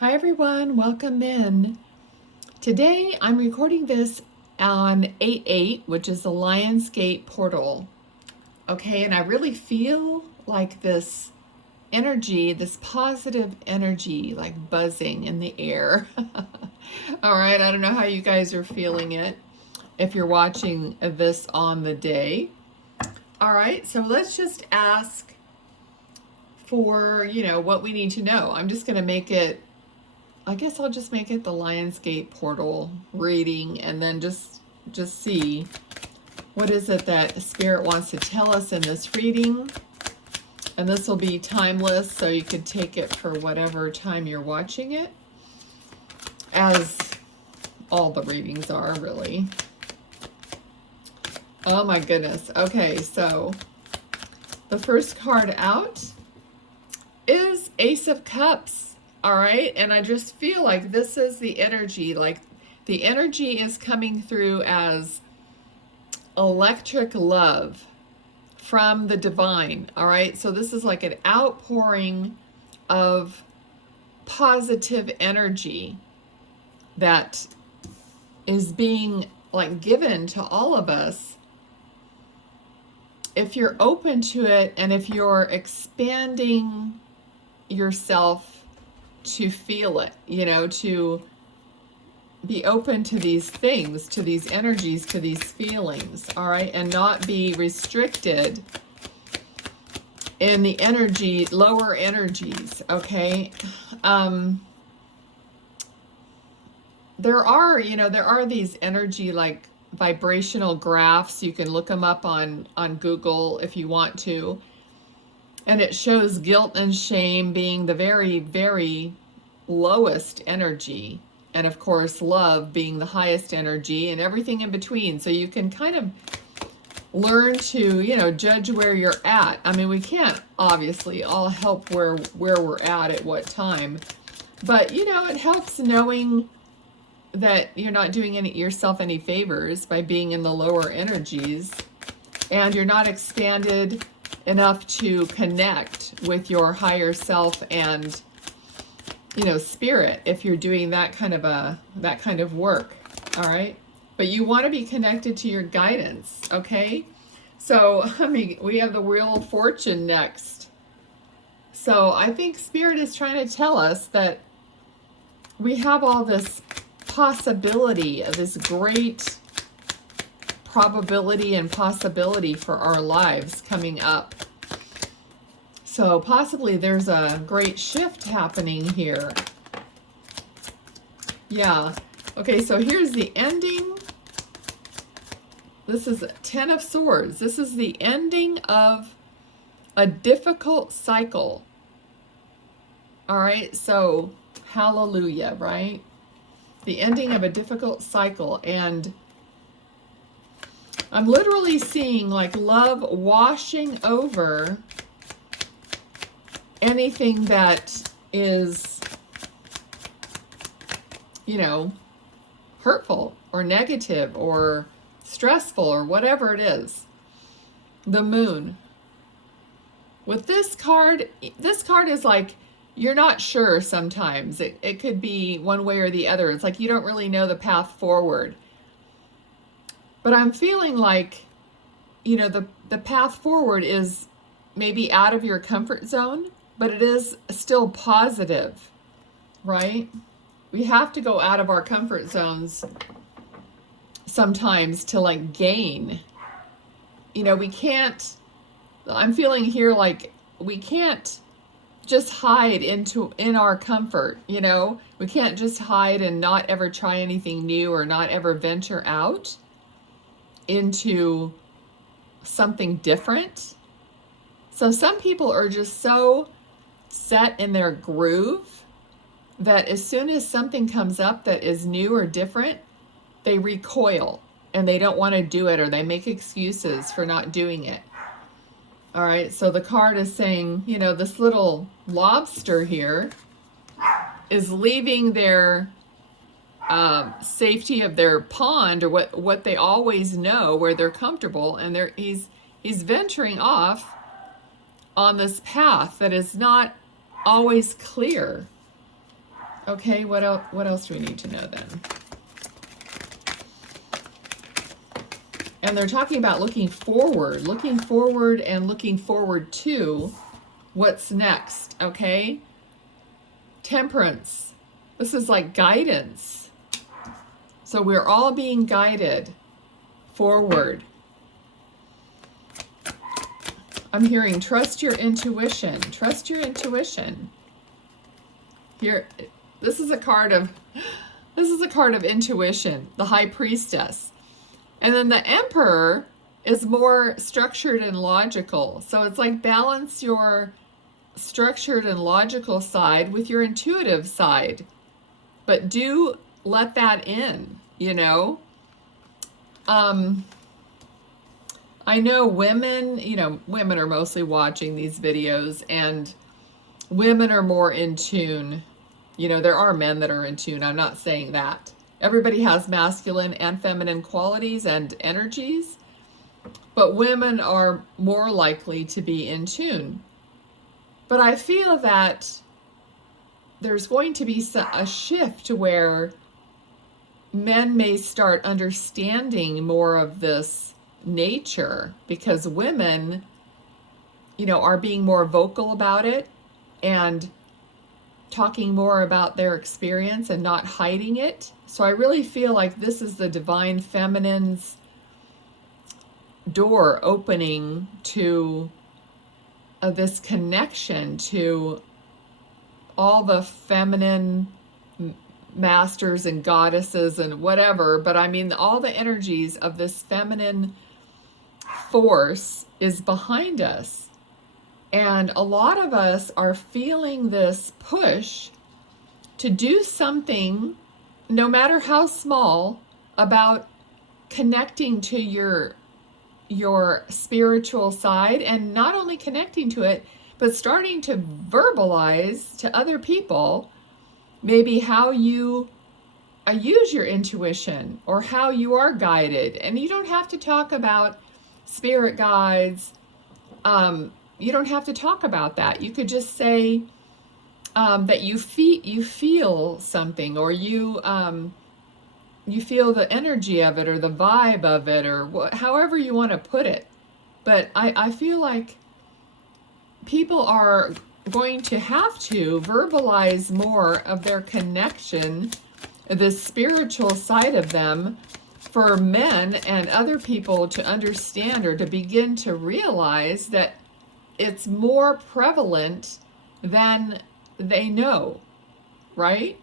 Hi everyone, welcome in. Today I'm recording this on 8/8, which is the Lionsgate portal. Okay, and I really feel like this energy, this positive energy, like buzzing in the air. All right, I don't know how you guys are feeling it if you're watching this on the day. All right, so let's just ask for, what we need to know. I'm just going to make it, I guess I'll just make it the Lionsgate portal reading and then just see what is it that Spirit wants to tell us in this reading. And this will be timeless, so you could take it for whatever time you're watching it, as all the readings are, really. Oh my goodness. Okay, so the first card out is Ace of Cups. All right, and I just feel like this is the energy, like the energy is coming through as electric love from the divine. All right, so this is like an outpouring of positive energy that is being like given to all of us if you're open to it, and if you're expanding yourself to feel it, to be open to these things, to these energies, to these feelings, all right, and not be restricted in the energy, lower energies, okay? There are these energy, like, vibrational graphs. You can look them up on Google if you want to. And it shows guilt and shame being the very, very lowest energy. And of course, love being the highest energy, and everything in between. So you can kind of learn to, judge where you're at. I mean, we can't obviously all help where we're at what time. But, it helps knowing that you're not doing yourself any favors by being in the lower energies. And you're not expanded enough to connect with your higher self and spirit if you're doing that kind of work. All right, but you want to be connected to your guidance. Okay, so we have the Wheel of Fortune next. So I think Spirit is trying to tell us that we have all this possibility, this great probability and possibility for our lives coming up. So possibly there's a great shift happening here. Yeah. Okay, so here's the ending. This is 10 of Swords. This is the ending of a difficult cycle. All right, so hallelujah, right? The ending of a difficult cycle. And I'm literally seeing like love washing over anything that is, hurtful or negative or stressful or whatever it is. The Moon. With this card is like, you're not sure sometimes. It could be one way or the other. It's like you don't really know the path forward. But I'm feeling like, the path forward is maybe out of your comfort zone, but it is still positive, right? We have to go out of our comfort zones sometimes to like gain. We can't, I'm feeling here like we can't just hide in our comfort, We can't just hide and not ever try anything new or not ever venture out into something different. So some people are just so set in their groove that as soon as something comes up that is new or different, they recoil and they don't want to do it, or they make excuses for not doing it. All right, so the card is saying, this little lobster here is leaving their safety of their pond, or what they always know, where they're comfortable, and he's venturing off on this path that is not always clear. Okay, what else do we need to know then? And they're talking about looking forward and looking forward to what's next, okay? Temperance. This is like guidance. So we're all being guided forward. I'm hearing trust your intuition. Trust your intuition. Here, this is a card of intuition, the High Priestess. And then the Emperor is more structured and logical. So it's like balance your structured and logical side with your intuitive side. But do let that in, you know. I know women, you know, women are mostly watching these videos, and women are more in tune. You know, there are men that are in tune. I'm not saying that. Everybody has masculine and feminine qualities and energies, but women are more likely to be in tune. But I feel that there's going to be a shift where men may start understanding more of this nature, because women, you know, are being more vocal about it and talking more about their experience and not hiding it. So I really feel like this is the divine feminine's door opening to this connection to all the feminine masters and goddesses and whatever, but I mean all the energies of this feminine force is behind us. And a lot of us are feeling this push to do something, no matter how small, about connecting to your spiritual side, and not only connecting to it, but starting to verbalize to other people maybe how you use your intuition or how you are guided. And you don't have to talk about spirit guides. You don't have to talk about that. You could just say that you feel something, or you feel the energy of it, or the vibe of it, or however you want to put it. But I feel like people are going to have to verbalize more of their connection, this spiritual side of them, for men and other people to understand, or to begin to realize that it's more prevalent than they know, right?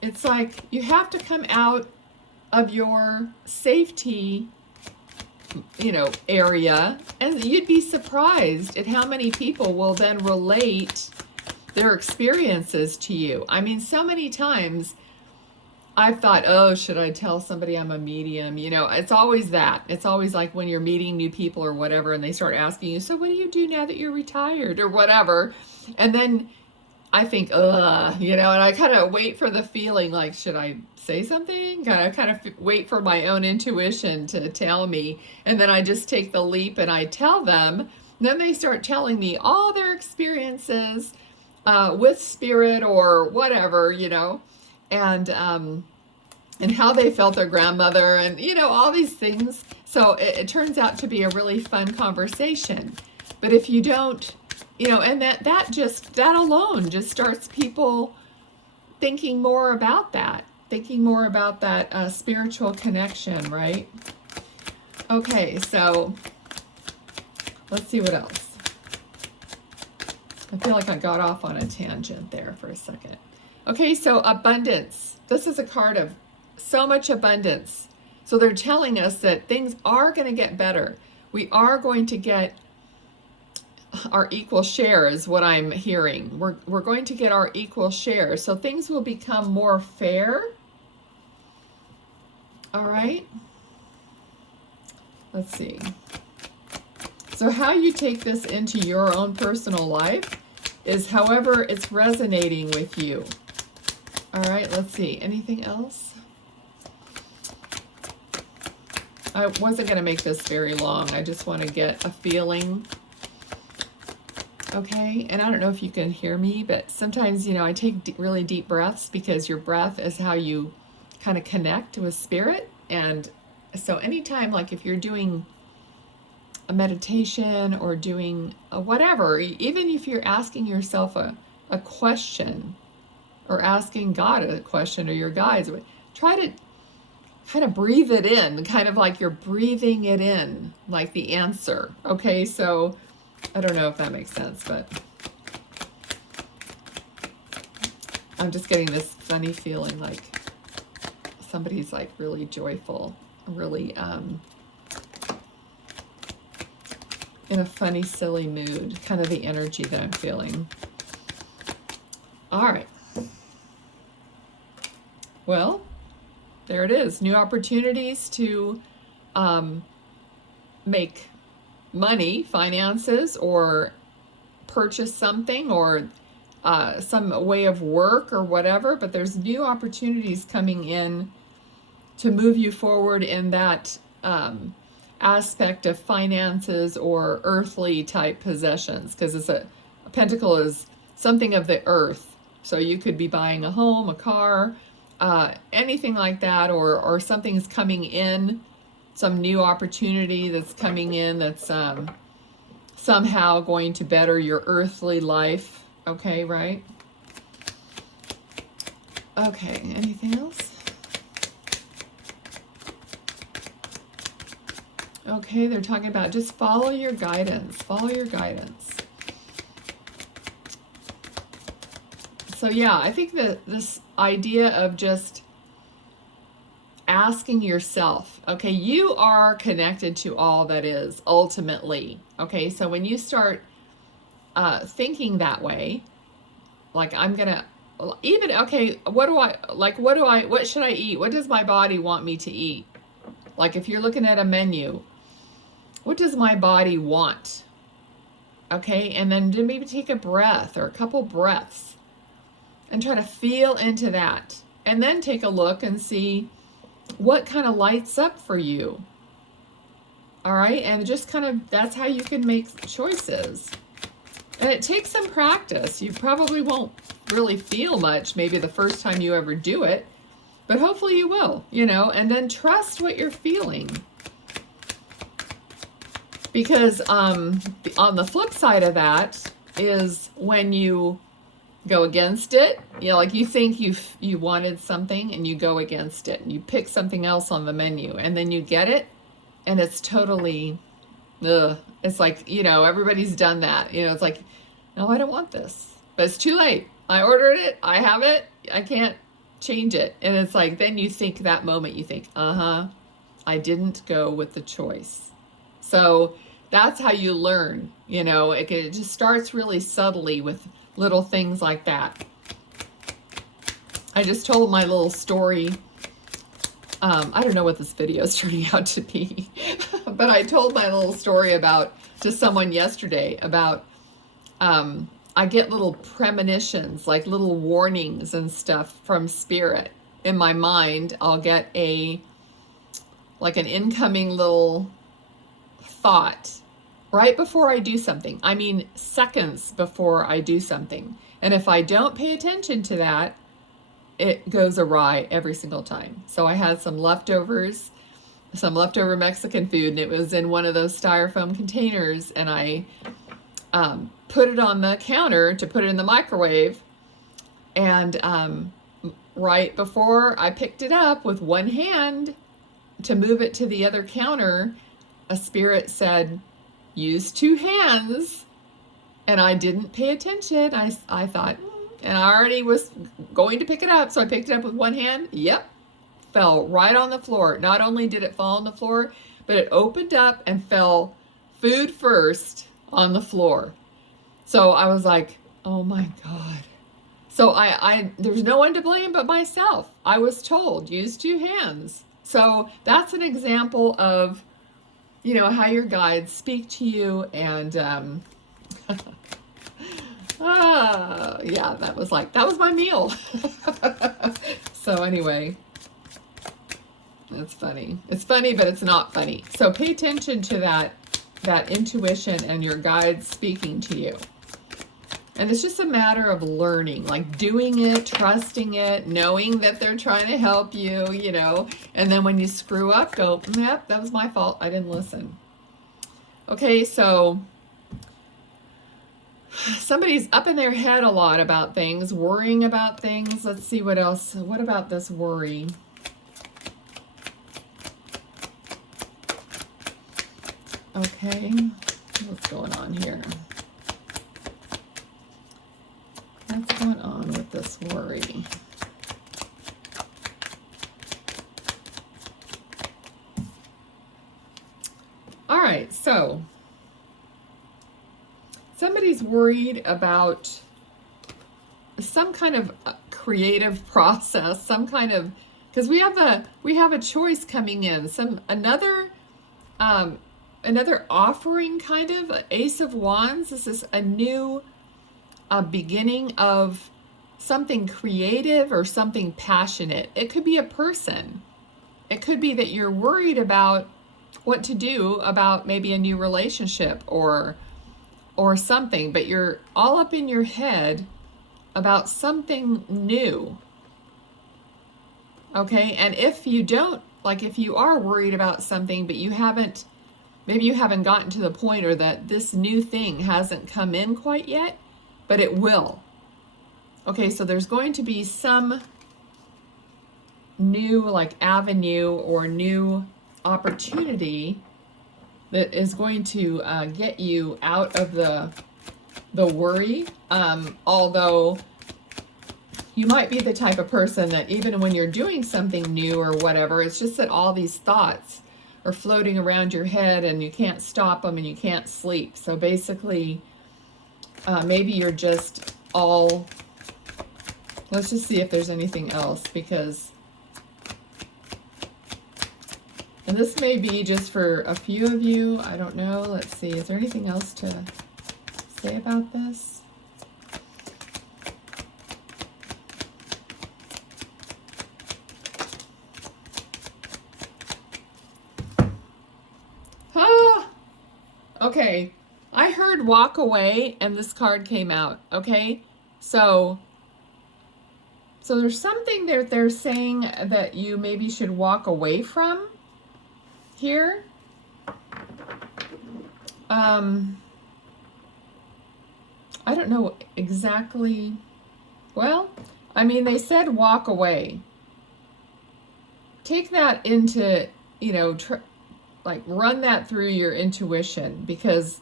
It's like you have to come out of your safety, you know, area, and you'd be surprised at how many people will then relate their experiences to you. I mean, so many times I've thought, oh, should I tell somebody I'm a medium? You know, it's always that. It's always like when you're meeting new people or whatever, and they start asking you, so what do you do now that you're retired or whatever? And then I think, you know, and I kind of wait for the feeling like, should I say something? Kind of wait for my own intuition to tell me. And then I just take the leap and I tell them. And then they start telling me all their experiences with spirit or whatever, you know, and how they felt their grandmother, and, you know, all these things. So it turns out to be a really fun conversation. But if you don't, you know, and that alone just starts people thinking more about that, spiritual connection, right? Okay, so let's see what else. I feel like I got off on a tangent there for a second. Okay, so abundance. This is a card of so much abundance. So they're telling us that things are going to get better. We are going to get our equal share, is what I'm hearing. We're going to get our equal share. So things will become more fair. All right. Let's see. So how you take this into your own personal life is however it's resonating with you. All right, let's see. Anything else? I wasn't going to make this very long. I just want to get a feeling. Okay, and I don't know if you can hear me, but sometimes, I take really deep breaths because your breath is how you kind of connect with spirit. And so anytime, like if you're doing a meditation or doing a whatever, even if you're asking yourself a question or asking God a question or your guides, try to kind of breathe it in, kind of like you're breathing it in, like the answer. Okay, so I don't know if that makes sense, but I'm just getting this funny feeling like somebody's like really joyful, really in a funny, silly mood, kind of the energy that I'm feeling. All right. Well, there it is. New opportunities to make money, finances, or purchase something, or some way of work or whatever, but there's new opportunities coming in to move you forward in that aspect of finances or earthly type possessions, because it's a pentacle is something of the earth. So you could be buying a home, a car, anything like that, or something's coming in, some new opportunity that's coming in that's somehow going to better your earthly life. Okay, right? Okay, anything else? Okay, they're talking about just follow your guidance. Follow your guidance. So yeah, I think that this idea of just asking yourself, okay, you are connected to all that is ultimately. Okay, so when you start thinking that way, like I'm gonna even, okay, what should I eat? What does my body want me to eat? Like if you're looking at a menu, what does my body want? Okay, and then maybe take a breath or a couple breaths and try to feel into that. And then take a look and see what kind of lights up for you. All right, and just kind of, that's how you can make choices. And it takes some practice. You probably won't really feel much maybe the first time you ever do it, but hopefully you will, and then trust what you're feeling. Because on the flip side of that is when you go against it, like you think you wanted something and you go against it and you pick something else on the menu and then you get it and it's totally, it's like, everybody's done that. It's like, no, I don't want this, but it's too late. I ordered it. I have it. I can't change it. And it's like, then you think that moment, you think, I didn't go with the choice. So that's how you learn, it just starts really subtly with little things like that. I just told my little story. I don't know what this video is turning out to be, but I told my little story to someone yesterday about, I get little premonitions, like little warnings and stuff from spirit. In my mind, I'll get like an incoming little thought right before I do something. I mean, seconds before I do something. And if I don't pay attention to that, it goes awry every single time. So I had some leftover Mexican food, and it was in one of those styrofoam containers, and I put it on the counter to put it in the microwave. And right before I picked it up with one hand to move it to the other counter, a spirit said, use two hands. And I didn't pay attention. I thought, and I already was going to pick it up. So I picked it up with one hand. Yep. Fell right on the floor. Not only did it fall on the floor, but it opened up and fell food first on the floor. So I was like, oh my God. So there's no one to blame but myself. I was told, use two hands. So that's an example of, how your guides speak to you. And yeah, that was my meal. So anyway, it's funny. It's funny, but it's not funny. So pay attention to that intuition and your guides speaking to you. And it's just a matter of learning, like doing it, trusting it, knowing that they're trying to help you, you know. And then when you screw up, go, yep, that was my fault. I didn't listen. Okay, so somebody's up in their head a lot about things, worrying about things. Let's see what else. What about this worry? Okay, what's going on here? What's going on with this worry? All right, so somebody's worried about some kind of creative process, some kind of, because we have a choice coming in, another offering, kind of Ace of Wands. This is a new beginning of something creative or something passionate. It could be a person. It could be that you're worried about what to do about maybe a new relationship or something, but you're all up in your head about something new. Okay, and if you don't, like if you are worried about something, but maybe you haven't gotten to the point, or that this new thing hasn't come in quite yet, but it will. Okay, so there's going to be some new like avenue or new opportunity that is going to get you out of the worry. Although you might be the type of person that even when you're doing something new or whatever, it's just that all these thoughts are floating around your head and you can't stop them and you can't sleep. So basically, maybe you're just all, let's just see if there's anything else, because, and this may be just for a few of you, I don't know. Let's see, is there anything else to say about this? Okay, I heard walk away and this card came out, okay? So there's something that they're saying that you maybe should walk away from here. I don't know exactly. Well, I mean, they said walk away. Take that into, you know, like run that through your intuition, because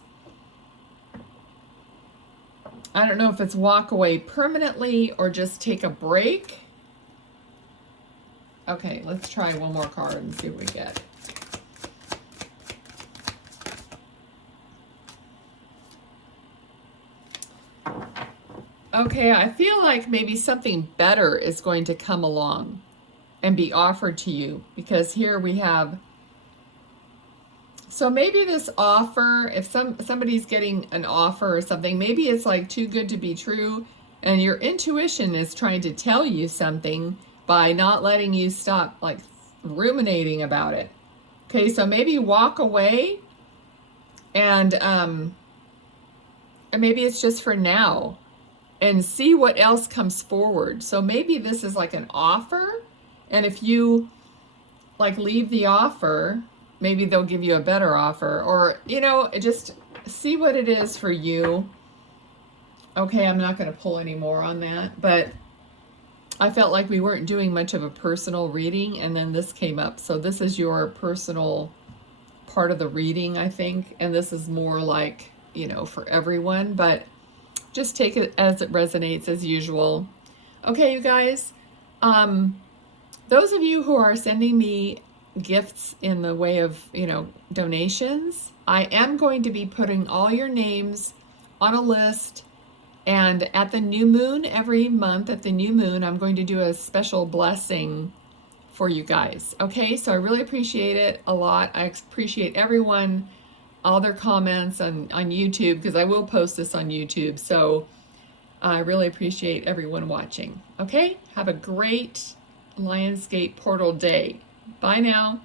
I don't know if it's walk away permanently or just take a break. Okay, let's try one more card and see what we get. Okay, I feel like maybe something better is going to come along and be offered to you, because here we have, so maybe this offer, if somebody's getting an offer or something, maybe it's like too good to be true, and your intuition is trying to tell you something by not letting you stop like ruminating about it. Okay, so maybe walk away, and maybe it's just for now, and see what else comes forward. So maybe this is like an offer, and if you like leave the offer, maybe they'll give you a better offer, or, you know, just see what it is for you. Okay, I'm not going to pull any more on that, but I felt like we weren't doing much of a personal reading, and then this came up. So this is your personal part of the reading, I think, and this is more like, you know, for everyone, but just take it as it resonates as usual. Okay, you guys, those of you who are sending me gifts in the way of, you know, donations, I am going to be putting all your names on a list, and at the new moon, every month at the new moon, I'm going to do a special blessing for you guys. Okay, so I really appreciate it a lot. I appreciate everyone, all their comments on YouTube, because I will post this on YouTube. So I really appreciate everyone watching. Okay, have a great Lionsgate portal day. Bye now.